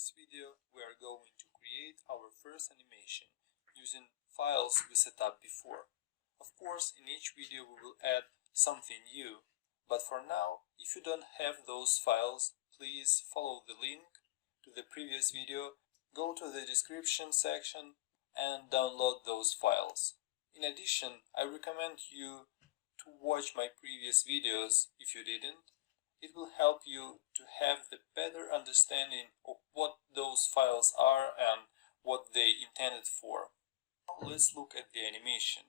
this video we are going to create our first animation using files we set up before. Of course, in each video we will add something new, but for now, if you don't have those files, please follow the link to the previous video, go to the description section and download those files. In addition, I recommend you to watch my previous videos if you didn't. It will help you to have the better understanding of what those files are and what they intended for. Now let's look at the animation.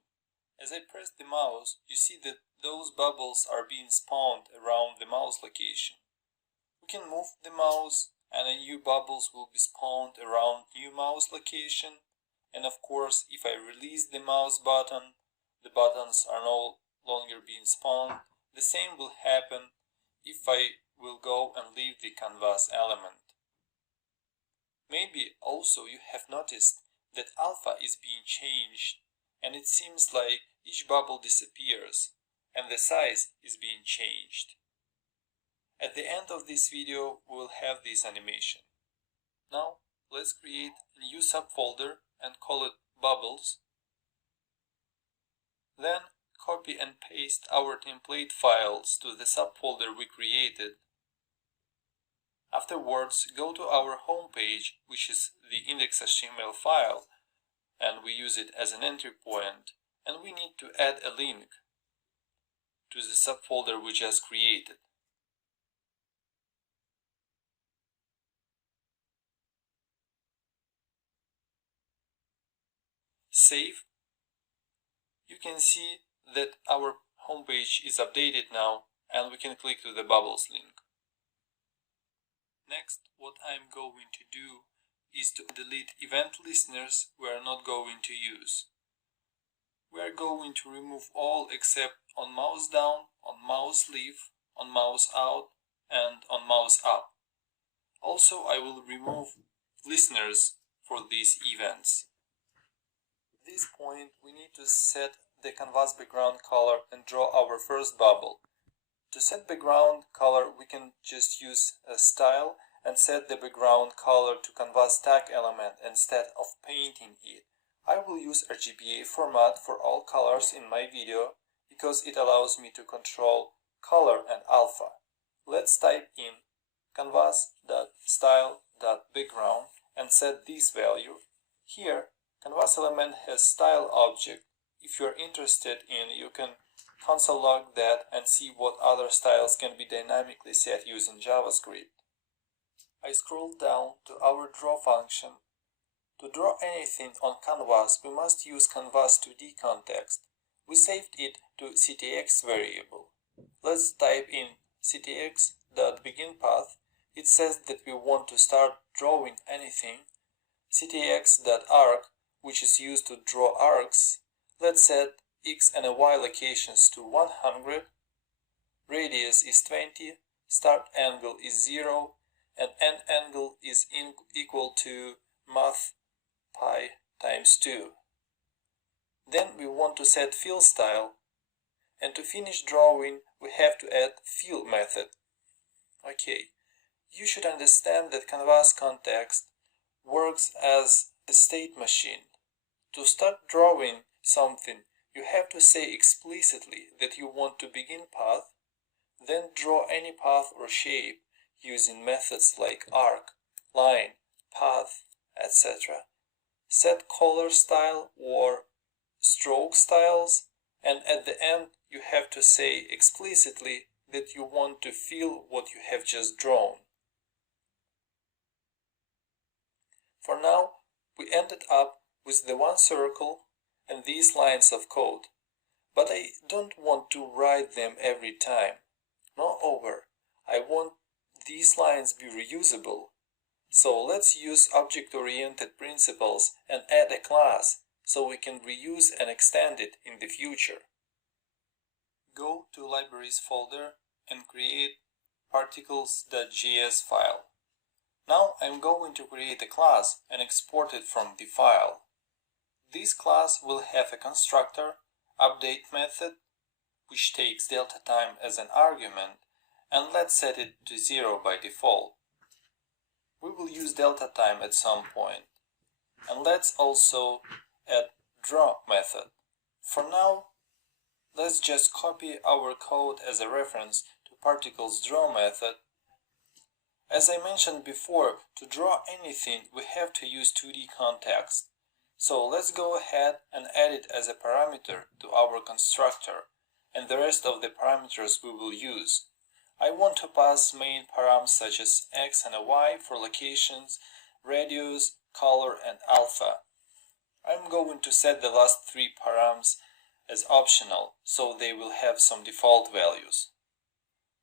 As I press the mouse, you see that those bubbles are being spawned around the mouse location. We can move the mouse and new bubbles will be spawned around new mouse location. And of course, if I release the mouse button, the buttons are no longer being spawned. The same will happen if I will go and leave the canvas element. Maybe also you have noticed that alpha is being changed and it seems like each bubble disappears and the size is being changed. At the end of this video we will have this animation. Now let's create a new subfolder and call it bubbles. Then copy and paste our template files to the subfolder we created. Afterwards, go to our home page, which is the index.html file, and we use it as an entry point, and we need to add a link to the subfolder we just created. Save. You can see that our homepage is updated now and we can click to the bubbles link. Next, what I'm going to do is to delete event listeners we are not going to use. We are going to remove all except on mouse down, on mouse leave, on mouse out and on mouse up. Also, I will remove listeners for these events. At this point, we need to set the canvas background color and draw our first bubble. To set background color, we can just use a style and set the background color to canvas tag element instead of painting it. I will use RGBA format for all colors in my video because it allows me to control color and alpha. Let's type in canvas.style.background and set this value. Here, canvas element has style object. If you're interested in, you can console log that and see what other styles can be dynamically set using JavaScript. I scroll down to our draw function. To draw anything on canvas, we must use canvas 2D context. We saved it to ctx variable. Let's type in ctx.beginPath. It says that we want to start drawing anything. ctx.arc, which is used to draw arcs. Let's set x and y locations to 100, radius is 20, start angle is 0, and end angle is equal to math pi times 2. Then we want to set fill style, and to finish drawing we have to add fill method. Okay, you should understand that canvas context works as a state machine. To start drawing something, you have to say explicitly that you want to begin path, then draw any path or shape using methods like arc, line, path, etc. Set color style or stroke styles, and at the end you have to say explicitly that you want to fill what you have just drawn. For now, we ended up with the one circle and these lines of code, but I don't want to write them every time. Moreover, I want these lines be reusable. So let's use object-oriented principles and add a class so we can reuse and extend it in the future. Go to libraries folder and create particles.js file. Now I'm going to create a class and export it from the file. This class will have a constructor, update method, which takes delta time as an argument, and let's set it to 0 by default. We will use delta time at some point. And let's also add draw method. For now, let's just copy our code as a reference to particles draw method. As I mentioned before, to draw anything we have to use 2D context. So let's go ahead and add it as a parameter to our constructor and the rest of the parameters we will use. I want to pass main params such as x and a y for locations, radius, color and alpha. I'm going to set the last three params as optional, so they will have some default values.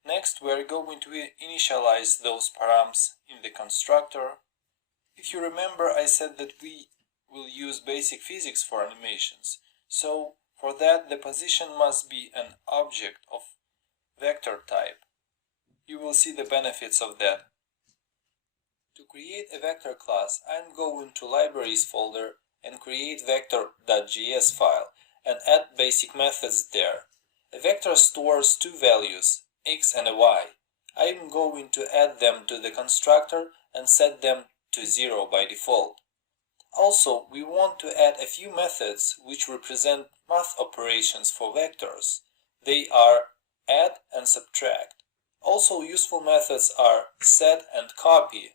Next, we are going to initialize those params in the constructor. If you remember, I said that we will use basic physics for animations. So, for that, the position must be an object of vector type. You will see the benefits of that. To create a vector class, I'm going to Libraries folder and create vector.js file and add basic methods there. A vector stores two values, x and a y. I'm going to add them to the constructor and set them to 0 by default. Also, we want to add a few methods which represent math operations for vectors. They are add and subtract. Also, useful methods are set and copy.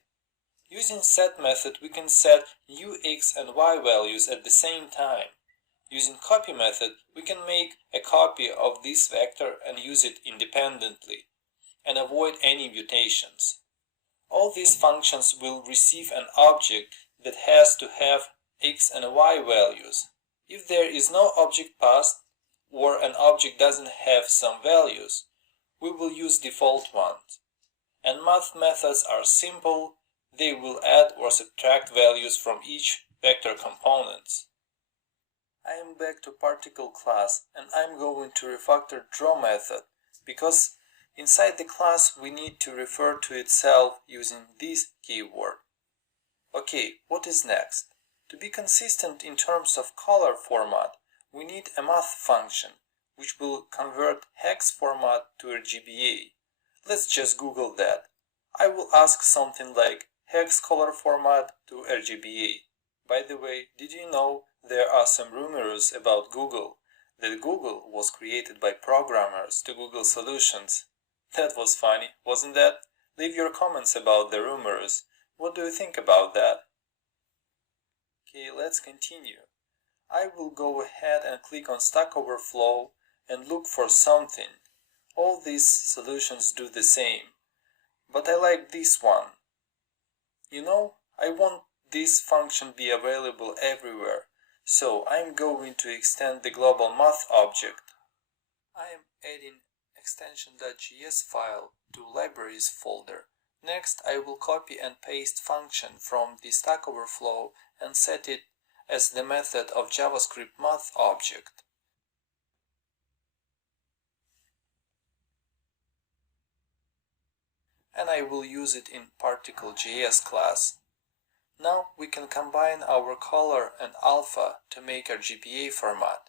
Using set method, we can set new x and y values at the same time. Using copy method, we can make a copy of this vector and use it independently and avoid any mutations. All these functions will receive an object that has to have x and y values. If there is no object passed or an object doesn't have some values, we will use default ones. And math methods are simple. They will add or subtract values from each vector components. I am back to particle class and I'm going to refactor draw method because inside the class we need to refer to itself using this keyword. Okay, what is next? To be consistent in terms of color format, we need a math function which will convert hex format to RGBA. Let's just Google that. I will ask something like hex color format to RGBA. By the way, did you know there are some rumors about Google, that Google was created by programmers to Google solutions? That was funny, wasn't that? Leave your comments about the rumors. What do you think about that? Okay, let's continue. I will go ahead and click on Stack Overflow and look for something. All these solutions do the same, but I like this one. You know, I want this function be available everywhere, so I'm going to extend the global math object. I am adding extension.js file to Libraries folder. Next, I will copy and paste function from the Stack Overflow and set it as the method of JavaScript math object. And I will use it in particle.js class. Now we can combine our color and alpha to make our RGBA format.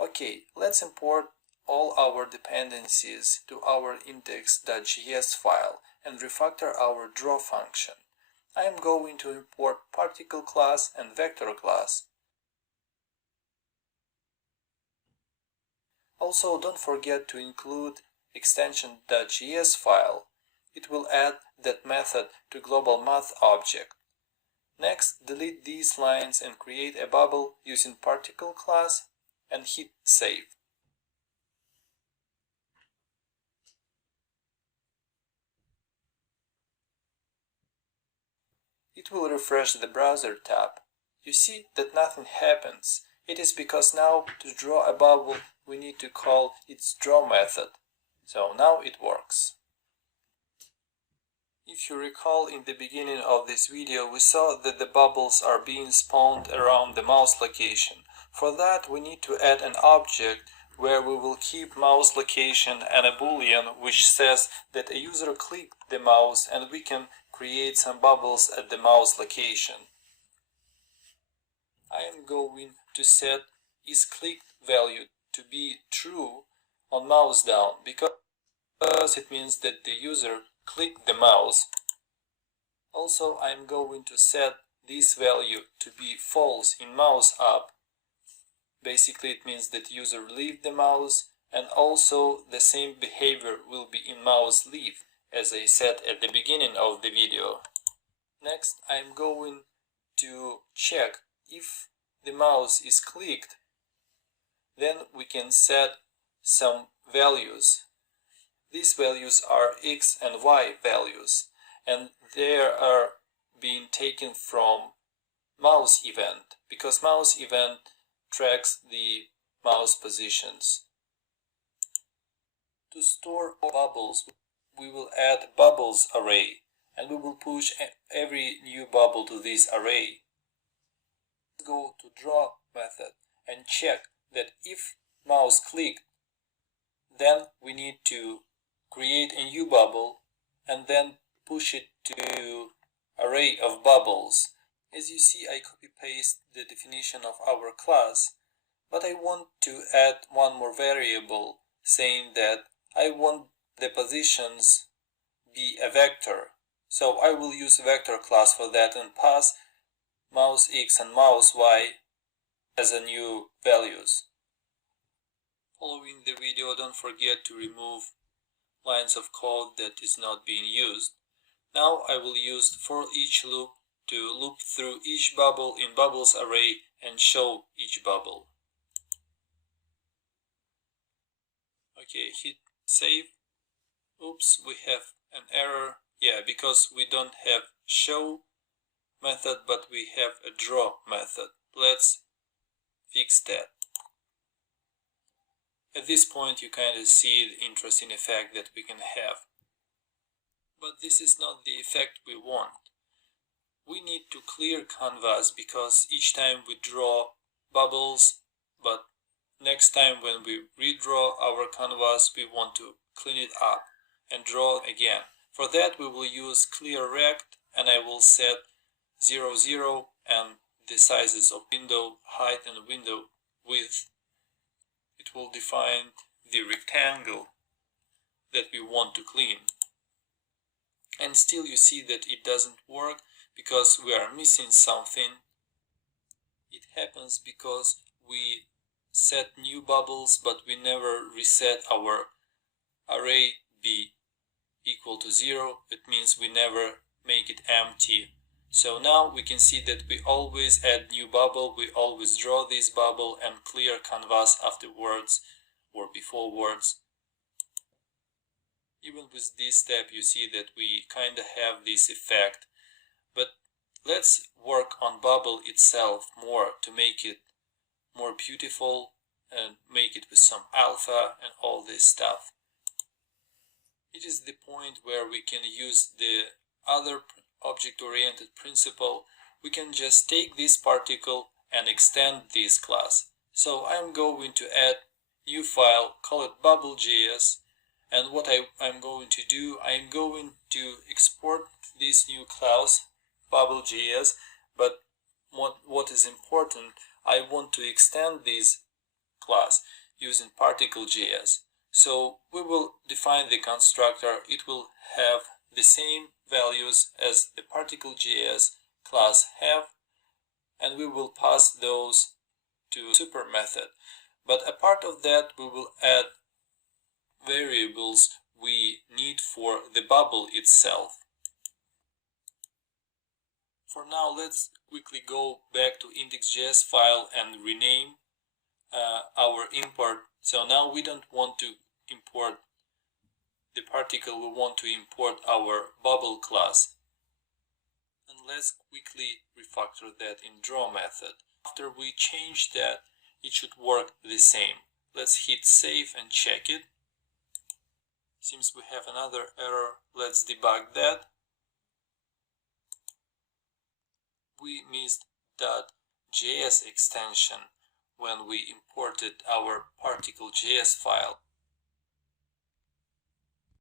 Okay, let's import all our dependencies to our index.js file and refactor our draw function. I am going to import particle class and vector class. Also, don't forget to include extension.js file. It will add that method to global math object. Next, delete these lines and create a bubble using particle class and hit save. It will refresh the browser tab. You see that nothing happens. It is because now to draw a bubble we need to call its draw method. So now it works. If you recall, in the beginning of this video we saw that the bubbles are being spawned around the mouse location. For that we need to add an object where we will keep mouse location and a boolean which says that a user clicked the mouse, and we can create some bubbles at the mouse location. I am going to set isClicked value to be true on mouse down because it means that the user clicked the mouse. Also, I'm going to set this value to be false in mouse up. Basically, it means that user leave the mouse, and also the same behavior will be in mouse leave, as I said at the beginning of the video. Next, I'm going to check if the mouse is clicked. Then we can set some values. These values are X and Y values, and they are being taken from mouse event, because mouse event tracks the mouse positions. To store bubbles, we will add bubbles array, and we will push every new bubble to this array. Go to draw method and check that if mouse clicked, then we need to create a new bubble and then push it to array of bubbles. As you see, I copy paste the definition of our class, but I want to add one more variable saying that I want the positions be a vector. So I will use a vector class for that and pass mouse X and mouse Y as a new values. Following the video, don't forget to remove lines of code that is not being used. Now I will use for each loop to loop through each bubble in bubbles array and show each bubble. Okay, hit save. Oops, we have an error. Yeah, because we don't have show method, but we have a draw method. Let's fix that. At this point you kind of see the interesting effect that we can have. But this is not the effect we want. We need to clear canvas because each time we draw bubbles, but next time when we redraw our canvas we want to clean it up and draw again. For that we will use clear rect, and I will set 0, 0 and the sizes of window height and window width. It will define the rectangle that we want to clean. And still you see that it doesn't work because we are missing something. It happens because we set new bubbles, but we never reset our array be equal to 0. It means we never make it empty. So now we can see that we always add new bubble, we always draw this bubble and clear canvas afterwards or beforewards. Even with this step you see that we kind of have this effect. But let's work on bubble itself more to make it more beautiful and make it with some alpha and all this stuff. It is the point where we can use the other object-oriented principle. We can just take this particle and extend this class. So I'm going to add new file, call it bubble.js, and what I'm going to do, I'm going to export this new class bubble.js, but what is important, I want to extend this class using particle.js. So we will define the constructor. It will have the same values as the particle.js class have, and we will pass those to super method. But apart of that, we will add variables we need for the bubble itself. For now, let's quickly go back to index.js file and rename our import. So now we don't want to import the particle, we want to import our bubble class. And let's quickly refactor that in draw method. After we change that, it should work the same. Let's hit save and check it. Seems we have another error. Let's debug that. We missed .js extension when we imported our particle.js file.